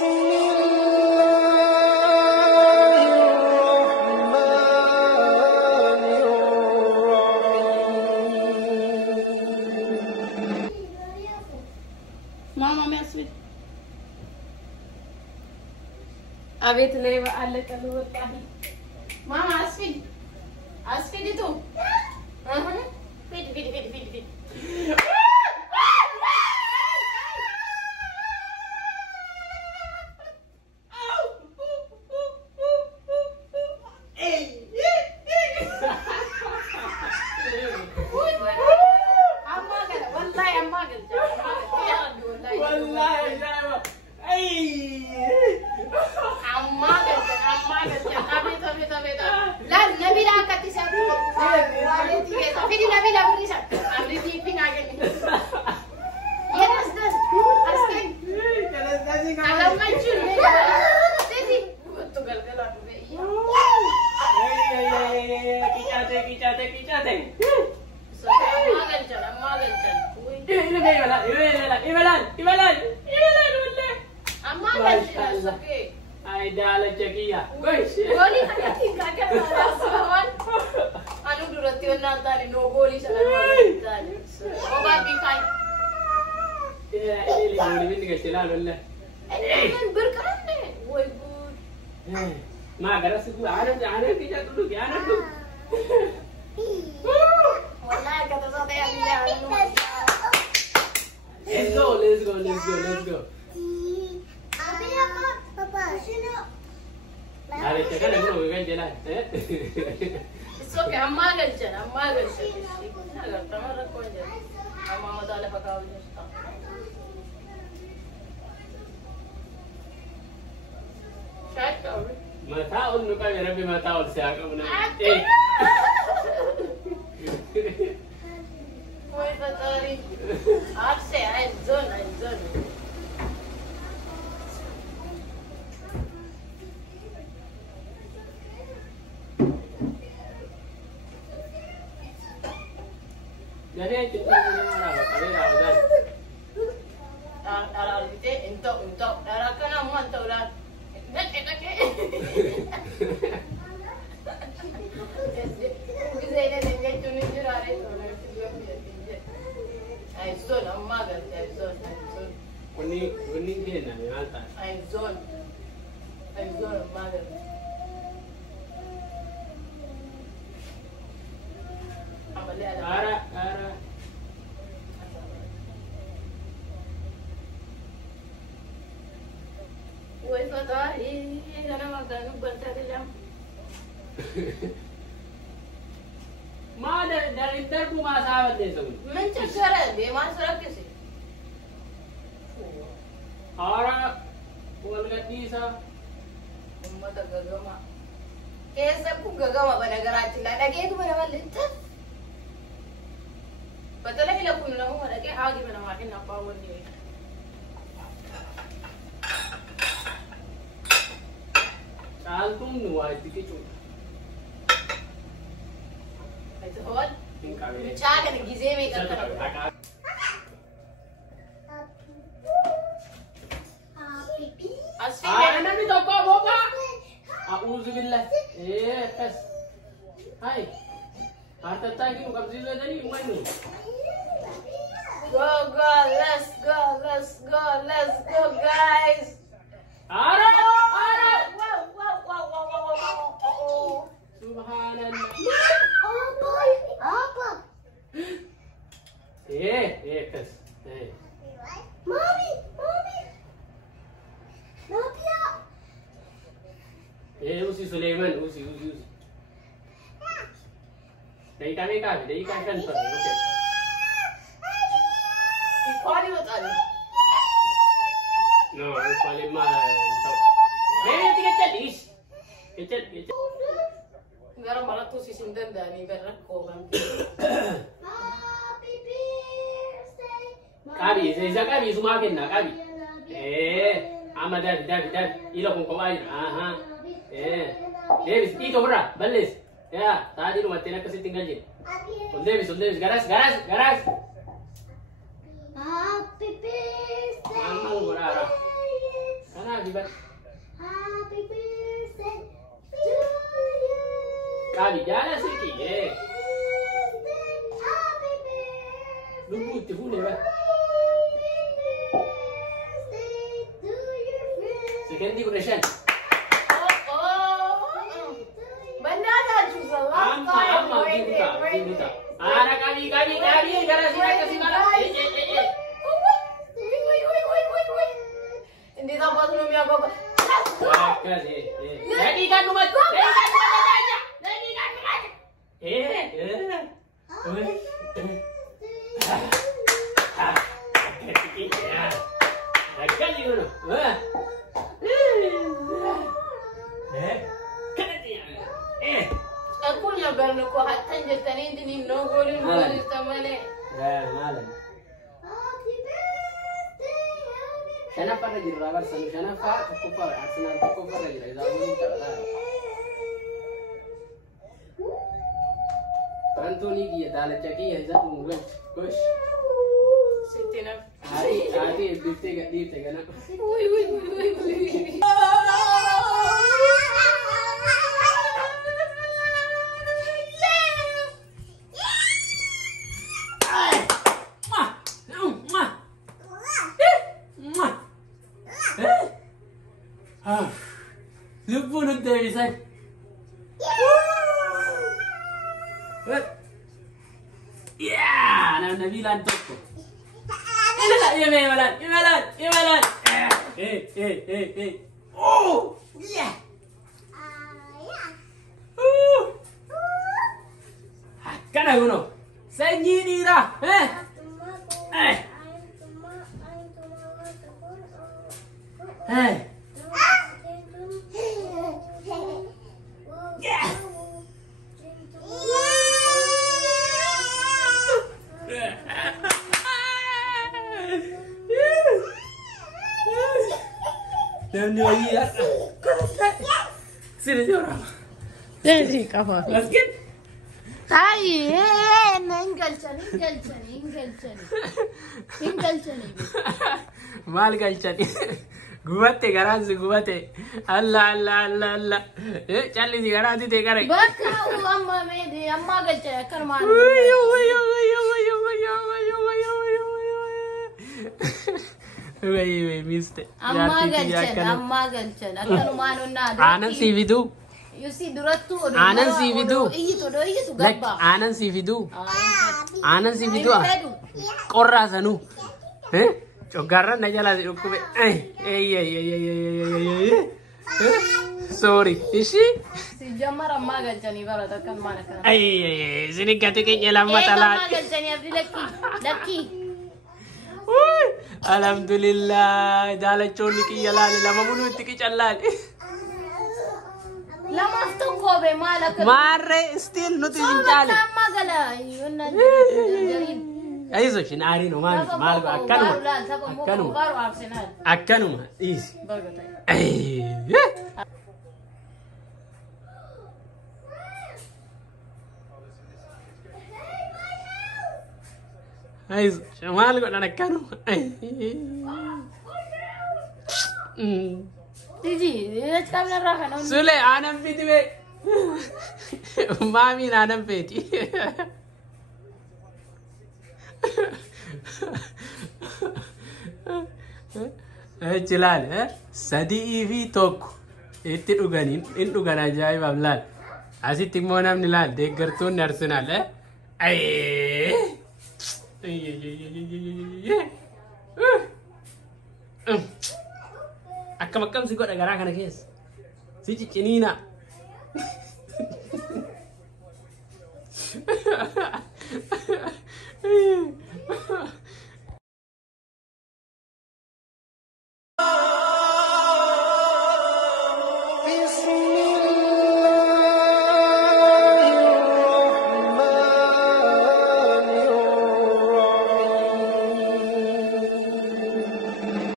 Mama, me asfid. Abit le alle kalu wallahi. Mama asfid. Asfid itu. Fit. kiyya. Goli kan tinggal kan lawan. Anu durati wannan tani no goli sana tani. Oga bikai. ini goli bin gacela lolla. Ini berkaran deh. Woi good. Ma garas ku ana kiyya tuh ana tuh. Wallahi kata sate yang dia. Let's go. Abi apa? Papa, sini. Hari cakap nak guna kan jalan. It's okay, amma ganjan. Agar tamar ko je. Amma madale pakaw je. Shut up. Mataon no kami rabi mataon siya ka muna. Woi tatari. Aapse I zone. Jadi kita mula kami rawat. Ara kita untuk ara kana mo untuk lah. Bisa ini dengan tunis jurare. Ay zone amma gal ay zone. Kuni dia na alta. Ay zone amma gal. Ara. Woi fatah, ini karena makan bantar jam. Ma dari inter ku masalah deh tuh. Mencegah deh, masalah kesi. Ara, bukan bisa. Umat agama. Kesa ku gagama banagara cila. Lagi itu mana malintas. Betul lagi lah pun lamu ada ke agi mana makin apa pun ni. Saal tuh nuai tiket tu. Itu hot. Cara ni gize me kan. Asli. Ana ni toko boka. Auzubillah. Kas. Hai. Harta tadi bukan sih tadi mana? Go, let's go, guys. Ara. Wow. Subhanallah. Apa? Kas. Mami. Napia. Usi Sulaiman, usi. Dari kami kan per. Okay. Kau ni betul. No, paling mahal. Tiga cadis. Kecet. Garam malah tu si sinten dah ni berak kau kan. Kabi, saya kabi semua kena kabi. Ama dar. Ilo kung kawain. Aha. Davis, ito bra, balis. Ya, tadi rumah tina kasi tinggal je. On Davis, garas. Happy birthday. Mamang gurara. Kana Qabi bar. Happy birthday to you. Qabi jala siki. Happy birthday. Lubu itti fuune bar. Sekendi kudha shan. Amma dibuta. Ana Qabi gara sini kasih mana? Hindi dapat lumia baba. Kasih. Lagi kan rumah. Aku nyabar nu ko hatan jetani ini no golin golin tamane. Malam. Kenapa lagi rabar sanu? Kenapa kupa Arsenal kupa lagi? Zaman tak ada. Antoni dia dalam caki ya jatuh mulut. Kush. Sitina. Hari di tega nak. Uy. Lupa nanti bisa. Ya, nama Nabi lantuk. Iya malan. Oh, yeah. Kana guno. Senyi dah. Dan dia lagi ya. Sini orang. Jadi kafa. Laskin. Tayi, ingal chani. Mal galchani. Gubate garan se gubate. Allah. Challi si garan di te kare. Baka amma me de amma galcha karman. Wait, miste. Amma galchan. Akkanu manunna. Anan si vidu. You see durattu. Anan si vidu. Iyito gabba. Anan si vidu. Korra sanu. Cogarra na jala ukube. Sorry. Ishi? Si jamar amma galchani barata kan manaka. Sini kate ke jala matala. Amma galchani abdi laki. Alhamdulillah, jalan coni kiyya laali lama minuutti ki callaali. Lama to kobe malak. Marre still nuti sinjale. Amma gala yunna jarin. Aizo shin ari no mal akkanuma. Baru Arsenal. Akkanuma easy. Aizo shamal godana akkanuma. Tiji, kami narrakan. Sule anam piti be. Mami anam piti. Jilal, sadii fi tokko itti dhuganin in dhugan ajaa'ibaaf laal. Asitti immoo namni laal deeggartoonni Arsenaal. Akkam si godha garaa kana keessa. Si cicciniina.